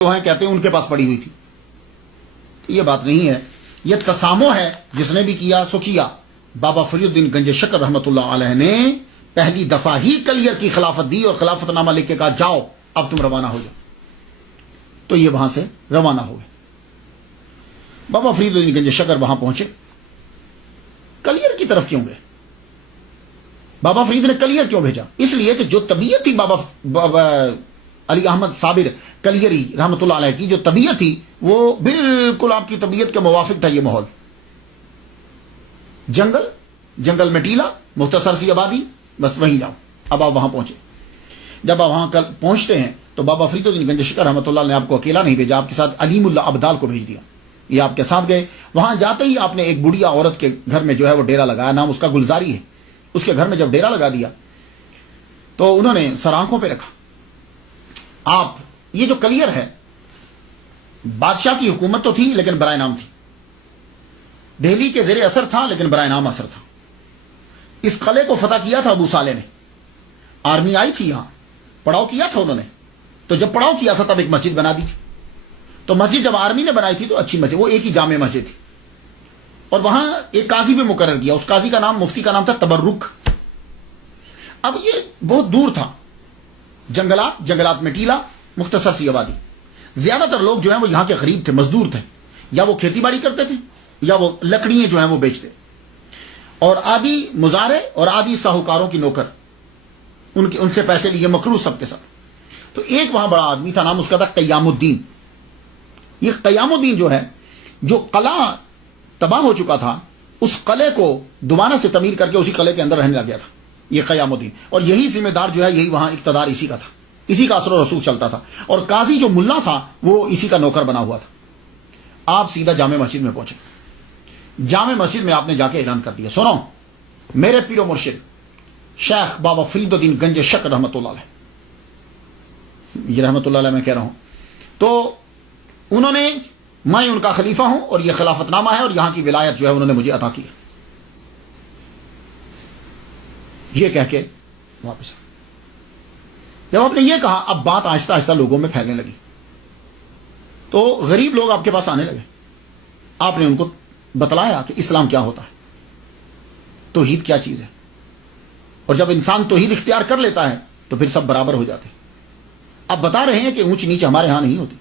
جو ہیں کہتے ہیں ان کے پاس پڑی ہوئی تھی. یہ بات نہیں ہے, یہ تسامو ہے. جس نے بھی کیا سو کیا. بابا فرید الدین گنج شکر رحمۃ اللہ علیہ نے پہلی دفعہ ہی کلیر کی خلافت دی اور خلافت نامہ لکھ کے کہا جاؤ اب تم روانہ ہو جاؤ. تو یہ وہاں سے روانہ ہو گئے. بابا فرید الدین گنج شکر وہاں پہنچے. کلیر کی طرف کیوں گئے؟ بابا فرید نے کلیر کیوں بھیجا؟ اس لیے کہ جو طبیعت تھی بابا علی احمد صابر کلیری رحمۃ اللہ علیہ کی جو طبیعت تھی وہ بالکل آپ کی طبیعت کے موافق تھا. یہ ماحول جنگل میں ٹیلا, مختصر سی آبادی, بس وہیں جاؤ. اب آپ وہاں پہنچے. جب آپ وہاں پہنچتے ہیں تو بابا فرید الدین گنج شکر رحمۃ اللہ نے آپ کو اکیلا نہیں بھیجا, آپ کے ساتھ علیم اللہ ابدال کو بھیج دیا. یہ آپ کے ساتھ گئے. وہاں جاتے ہی آپ نے ایک بڑھیا عورت کے گھر میں جو ہے وہ ڈیرا لگایا. نام اس کا گلزاری ہے. اس کے گھر میں جب ڈیرا لگا دیا تو انہوں نے سر آنکھوں پہ رکھا. آپ یہ جو کلیر ہے بادشاہ کی حکومت تو تھی لیکن برائے نام تھی. دہلی کے زیر اثر تھا لیکن برائے نام اثر تھا. اس قلعے کو فتح کیا تھا ابو صالح نے. آرمی آئی تھی, یہاں پڑاؤ کیا تھا انہوں نے. تو جب پڑاؤ کیا تھا تب ایک مسجد بنا دی تھی. تو مسجد جب آرمی نے بنائی تھی تو اچھی مسجد, وہ ایک ہی جامع مسجد تھی. اور وہاں ایک قاضی بھی مقرر کیا. اس قاضی کا نام, مفتی کا نام تھا تبرک. اب یہ بہت دور تھا, جنگلات میں ٹیلا, مختصر سی آبادی. زیادہ تر لوگ جو ہیں وہ یہاں کے غریب تھے, مزدور تھے. یا وہ کھیتی باڑی کرتے تھے یا وہ لکڑیاں جو ہیں وہ بیچتے. اور آدھی مزارے اور آدھی ساہوکاروں کی نوکر, ان سے پیسے لیے مقروض سب کے ساتھ. تو ایک وہاں بڑا آدمی تھا, نام اس کا تھا قیام الدین. یہ قیام الدین جو ہے, جو قلعہ تباہ ہو چکا تھا اس قلعے کو دوبارہ سے تعمیر کر کے اسی قلعے کے اندر رہنے لگ گیا تھا یہ قیام الدین. اور یہی ذمہ دار جو ہے, یہی وہاں اقتدار اسی کا تھا, اسی کا اثر و رسوخ چلتا تھا. اور قاضی جو ملا تھا وہ اسی کا نوکر بنا ہوا تھا. آپ سیدھا جامع مسجد میں پہنچے. جامع مسجد میں آپ نے جا کے اعلان کر دیا, سنو میرے پیر و مرشد شیخ بابا فرید الدین گنج شکر رحمۃ اللہ علیہ, یہ رحمۃ اللہ علیہ میں کہہ رہا ہوں, تو انہوں نے, میں ان کا خلیفہ ہوں اور یہ خلافت نامہ ہے اور یہاں کی ولایت جو ہے انہوں نے مجھے عطا کی. یہ کہہ کے واپس جب آپ نے یہ کہا, اب بات آہستہ آہستہ لوگوں میں پھیلنے لگی. تو غریب لوگ آپ کے پاس آنے لگے. آپ نے ان کو بتلایا کہ اسلام کیا ہوتا ہے, توحید کیا چیز ہے. اور جب انسان توحید اختیار کر لیتا ہے تو پھر سب برابر ہو جاتے ہیں. آپ بتا رہے ہیں کہ اونچ نیچ ہمارے ہاں نہیں ہوتی,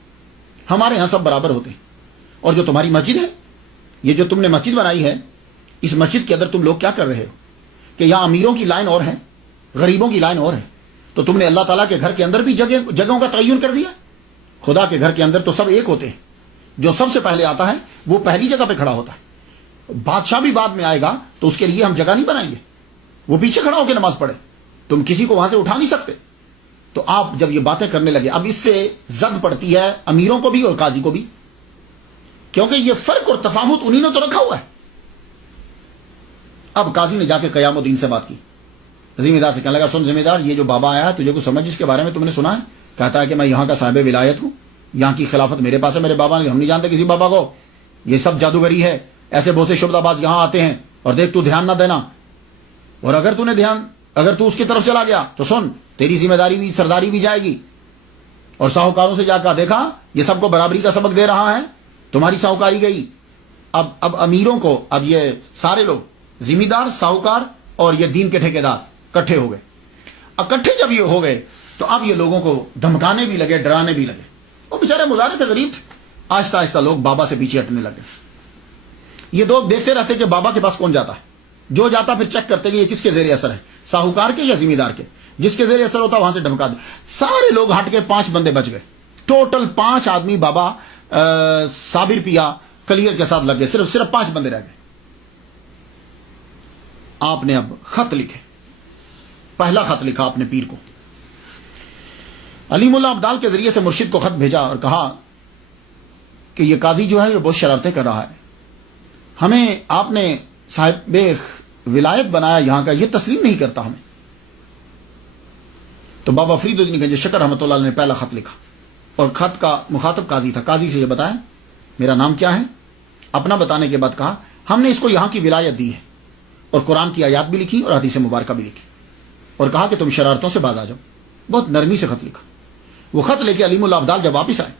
ہمارے ہاں سب برابر ہوتے ہیں. اور جو تمہاری مسجد ہے, یہ جو تم نے مسجد بنائی ہے, اس مسجد کے اندر تم لوگ کیا کر رہے ہو کہ یہاں امیروں کی لائن اور ہے, غریبوں کی لائن اور ہے. تو تم نے اللہ تعالیٰ کے گھر کے اندر بھی جگہوں کا تعین کر دیا. خدا کے گھر کے اندر تو سب ایک ہوتے ہیں. جو سب سے پہلے آتا ہے وہ پہلی جگہ پہ کھڑا ہوتا ہے. بادشاہ بھی بعد میں آئے گا تو اس کے لیے ہم جگہ نہیں بنائیں گے, وہ پیچھے کھڑا ہو کے نماز پڑھے. تم کسی کو وہاں سے اٹھا نہیں سکتے. تو آپ جب یہ باتیں کرنے لگے, اب اس سے زد پڑتی ہے امیروں کو بھی اور قاضی کو بھی, کیونکہ یہ فرق اور تفاوت انہی نے تو رکھا ہوا ہے. اب قاضی نے جا کے قیام الدین سے بات کی. ذمہ دار سے کہنے لگا, سن ذمہ دار, یہ جو بابا آیا ہے تجھے کو سمجھ اس کے بارے میں تم نے سنا ہے؟ کہتا ہے کہ میں یہاں کا صاحب ولایت ہوں, یہاں کی خلافت میرے پاس ہے, میرے بابا نے, ہم نہیں جانتے کسی بابا کو, یہ سب جادوگری ہے. ایسے بہت سے شبدہ باز یہاں آتے ہیں, اور دیکھ تو دھیان نہ دینا, اور اگر تو اس کی طرف چلا گیا تو سن تیری ذمہ داری بھی, سرداری بھی جائے گی. اور ساہوکاروں سے جا کر دیکھا یہ سب کو برابری کا سبق دے رہا ہے, تمہاری ساہوکاری گئی. اب امیروں کو, اب یہ سارے لوگ ذمہ دار, ساہوکار اور یہ دین کے ٹھیکیدار اکٹھے ہو گئے. اکٹھے جب یہ ہو گئے تو اب یہ لوگوں کو دھمکانے بھی لگے, ڈرانے بھی لگے. وہ بیچارے مزارے تھے, غریب تھے. آہستہ آہستہ لوگ بابا سے پیچھے ہٹنے لگے. یہ لوگ دیکھتے رہتے کہ بابا کے پاس کون جاتا ہے. جو جاتا پھر چیک کرتے کہ یہ کس کے زیر اثر ہے, ساہوکار کے یا ذمہ دار کے. جس کے زیر اثر ہوتا وہاں سے دھمکا دے. سارے لوگ ہٹ کے 5 بندے بچ گئے. ٹوٹل 5 آدمی بابا صابر پیا کلیر کے ساتھ لگ گئے. صرف 5 بندے رہ گئے. آپ نے اب خط لکھے. پہلا خط لکھا اپنے پیر کو. علیم اللہ ابدال کے ذریعے سے مرشد کو خط بھیجا اور کہا کہ یہ قاضی جو ہے یہ بہت شرارتیں کر رہا ہے, ہمیں آپ نے صاحب ولایت بنایا یہاں کا, یہ تسلیم نہیں کرتا ہمیں. تو بابا فرید الدین گنج شکر رحمۃ اللہ علیہ نے پہلا خط لکھا, اور خط کا مخاطب قاضی تھا. قاضی سے یہ بتائیں میرا نام کیا ہے. اپنا بتانے کے بعد کہا ہم نے اس کو یہاں کی ولایت دی ہے, اور قرآن کی آیات بھی لکھی اور حدیث مبارکہ بھی لکھی, اور کہا کہ تم شرارتوں سے باز آ جاؤ. بہت نرمی سے خط لکھا. وہ خط لے کے علیم اللہ ابدال جب واپس آئے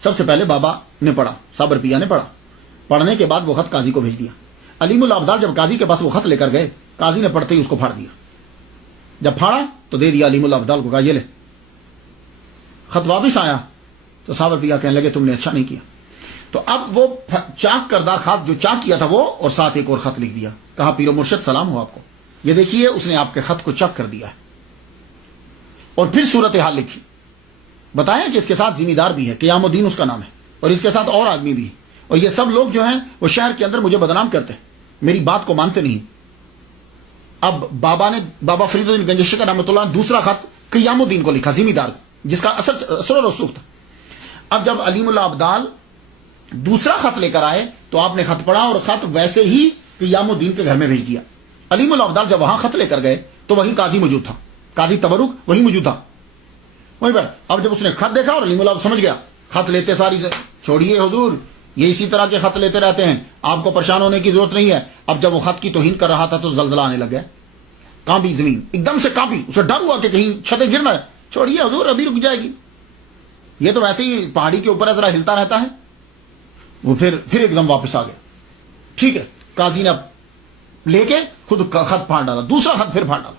سب سے پہلے بابا نے پڑھا، صابر پیا نے پڑھا، پڑھنے کے بعد وہ خط قاضی کو بھیج دیا۔ علیم الابدال جب قاضی کے پاس وہ خط لے کر گئے، قاضی نے پڑھتے ہی اس کو پھاڑ دیا۔ جب پھاڑا تو دے دیا علیم الابدال کو، کہا یہ لے۔ خط واپس آیا تو صابر پیا کہنے لگے تم نے اچھا نہیں کیا۔ تو اب وہ چاک کردہ خط جو چاک کیا تھا وہ، اور ساتھ ایک اور خط لکھ دیا، کہا پیر و مرشد سلام ہو آپ کو، یہ دیکھیے اس نے آپ کے خط کو چاک کر دیا ہے۔ اور پھر صورتحال لکھی، بتایا کہ اس کے ساتھ ذمہ دار بھی ہے، قیام الدین اس کا نام ہے، اور اس کے ساتھ اور آدمی بھی ہے، اور یہ سب لوگ جو ہیں وہ شہر کے اندر مجھے بدنام کرتے ہیں، میری بات کو مانتے نہیں۔ اب بابا فرید الدین گنج شکر رحمۃ اللہ نے دوسرا خط قیام الدین کو لکھا، ذمہ دار کو، جس کا اثر و رسوخ تھا۔ اب جب علیم الابدال دوسرا خط لے کر آئے تو آپ نے خط پڑھا اور خط ویسے ہی قیام الدین کے گھر میں بھیج دیا۔ علیم الابدال جب وہاں خط لے کر گئے تو وہیں قاضی موجود تھا، قاضی تبرک وہیں موجود تھا، وہیں پر۔ اب جب اس نے خط دیکھا اور علیم الابدال سمجھ گیا، خط لیتے ساری سے چھوڑیے حضور، یہ اسی طرح کے خط لیتے رہتے ہیں، آپ کو پریشان ہونے کی ضرورت نہیں ہے۔ اب جب وہ خط کی توہین کر رہا تھا تو زلزلہ آنے لگ گیا، کانپی زمین، ایک دم سے کانپی، اسے ڈر ہوا کہ کہیں چھتیں گرنا ہے، چھوڑیے حضور ابھی رک جائے گی، یہ تو ویسے ہی پہاڑی کے اوپر ہے، ذرا ہلتا رہتا ہے۔ وہ پھر ایک دم واپس آ گیا۔ ٹھیک ہے، قاضی نے اب لے کے خود خط پھاڑ ڈالا، دوسرا خط پھر پھاڑ ڈالا،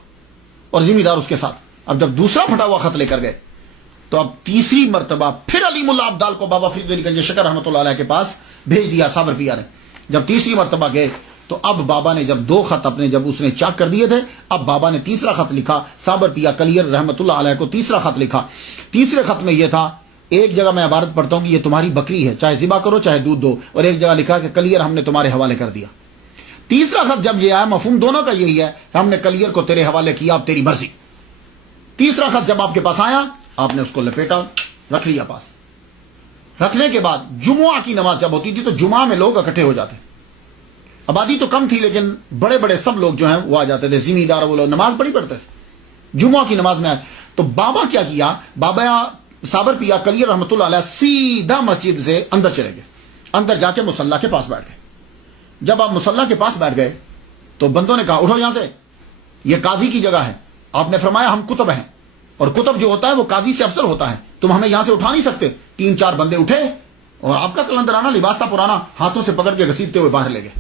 اور ذمہ دار اس کے ساتھ۔ اب جب دوسرا پھٹا ہوا خط لے کر گئے تو اب تیسری مرتبہ پھر علیم الابدال کو بابا فرید الدین گنج شکر رحمۃ اللہ علیہ کے پاس بھیج دیا صابر پیا نے۔ جب تیسری مرتبہ گئے تو اب بابا نے جب دو خط اپنے جب اس نے چاک کر دیے تھے، اب بابا نے تیسرا خط لکھا، صابر پیا کلیر رحمۃ اللہ علیہ کو تیسرا خط لکھا۔ تیسرے خط میں یہ تھا، ایک جگہ میں عبارت پڑھتا ہوں کہ یہ تمہاری بکری ہے، چاہے ذبح کرو چاہے دودھ دو، اور ایک جگہ لکھا کہ کلیر ہم نے تمہارے حوالے کر دیا۔ تیسرا خط جب یہ آیا، مفہوم دونوں کا یہی ہے، ہم نے کلیر کو تیرے حوالے کیا، اب تیری مرضی۔ تیسرا خط جب آپ کے پاس آیا، آپ نے اس کو لپیٹا، رکھ لیا پاس۔ رکھنے کے بعد جمعہ کی نماز جب ہوتی تھی تو جمعہ میں لوگ اکٹھے ہو جاتے، آبادی تو کم تھی لیکن بڑے بڑے سب لوگ جو ہیں وہ آ جاتے تھے، ذمہ دار وہ لوگ نماز بڑی پڑھتے تھے۔ جمعہ کی نماز میں آئے تو بابا کیا کیا، بابا صابر پیا کلیر رحمۃ اللہ علیہ سیدھا مسجد سے اندر چلے گئے، اندر جا کے مصلی کے پاس بیٹھ گئے۔ جب آپ مصلی کے پاس بیٹھ گئے تو بندوں نے کہا اٹھو یہاں سے، یہ قاضی کی جگہ ہے۔ آپ نے فرمایا ہم کتب ہیں، اور کتب جو ہوتا ہے وہ قاضی سے افضل ہوتا ہے، تم ہمیں یہاں سے اٹھا نہیں سکتے۔ 3-4 بندے اٹھے اور آپ کا کلندرانہ لباس تھا پرانا، ہاتھوں سے پکڑ کے گھسیٹتے ہوئے باہر لے گئے۔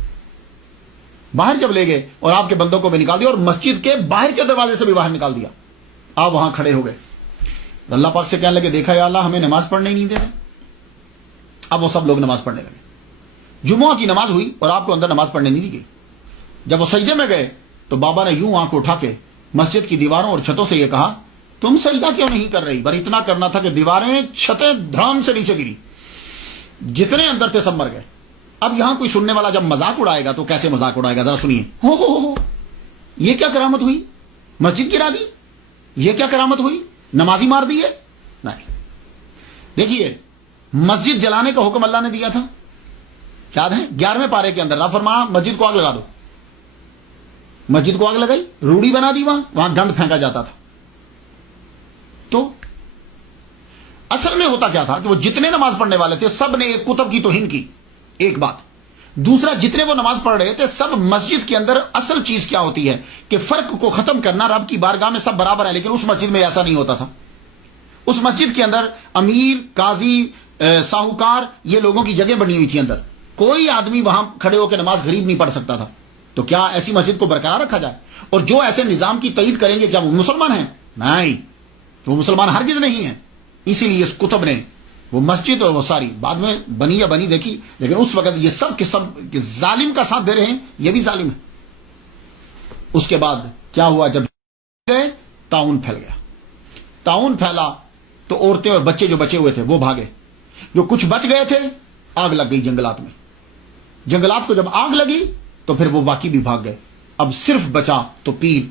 باہر جب لے گئے اور آپ کے بندوں کو بھی نکال دیا، اور مسجد کے باہر کے دروازے سے بھی باہر نکال دیا۔ آپ وہاں کھڑے ہو گئے، اللہ پاک سے کہنے لگے دیکھا یا اللہ ہمیں نماز پڑھنے ہی نہیں دے رہے۔ اب وہ سب لوگ نماز پڑھنے لگے، جمعہ کی نماز ہوئی اور آپ کو اندر نماز پڑھنے نہیں دی گئی۔ جب وہ سجدے میں گئے تو بابا نے یوں آنکھ اٹھا کے مسجد کی دیواروں اور چھتوں سے یہ کہا تم سجدہ کیوں نہیں کر رہی؟ پر اتنا کرنا تھا کہ دیواریں چھتیں دھڑام سے نیچے گری، جتنے اندر تھے سب مر گئے۔ اب یہاں کوئی سننے والا جب مذاق اڑائے گا تو کیسے مذاق اڑائے گا، ذرا سنیے۔ ہو یہ کیا کرامت ہوئی، مسجد گرا دی، یہ کیا کرامت ہوئی، نمازی مار دیے؟ نہیں، دیکھیے مسجد جلانے کا حکم اللہ نے دیا تھا، یاد ہے 11ویں پارے کے اندر رب فرمایا مسجد کو آگ لگا دو۔ مسجد کو آگ لگائی، روڑی بنا دی، وہاں گند پھینکا جاتا تھا۔ تو اصل میں ہوتا کیا تھا کہ وہ جتنے نماز پڑھنے والے تھے سب نے ایک کتب کی توہین کی، ایک بات۔ دوسرا، جتنے وہ نماز پڑھ رہے تھے سب مسجد کے اندر اصل چیز کیا ہوتی ہے کہ فرق کو ختم کرنا، رب کی بارگاہ میں سب برابر ہے، لیکن اس مسجد میں ایسا نہیں ہوتا تھا۔ اس مسجد کے اندر امیر، قاضی، ساہوکار، یہ لوگوں کی جگہ بنی ہوئی تھی اندر، کوئی آدمی وہاں کھڑے ہو کے نماز غریب نہیں پڑھ سکتا تھا۔ تو کیا ایسی مسجد کو برقرار رکھا جائے؟ اور جو ایسے نظام کی تائید کریں گے کیا وہ مسلمان ہیں؟ نہیں، وہ مسلمان ہرگز نہیں ہیں۔ اسی لیے اس کتب نے وہ مسجد اور وہ ساری بعد میں بنی یا بنی دیکھی، لیکن اس وقت یہ سب کے سب ظالم کا ساتھ دے رہے ہیں، یہ بھی ظالم ہے۔ اس کے بعد کیا ہوا، جب گئے طاعون پھیل گیا۔ طاعون پھیلا تو عورتیں اور بچے جو بچے ہوئے تھے وہ بھاگے، جو کچھ بچ گئے تھے آگ لگ گئی جنگلات میں۔ جنگلات کو جب آگ لگی تو پھر وہ باقی بھی بھاگ گئے۔ اب صرف بچا تو پیر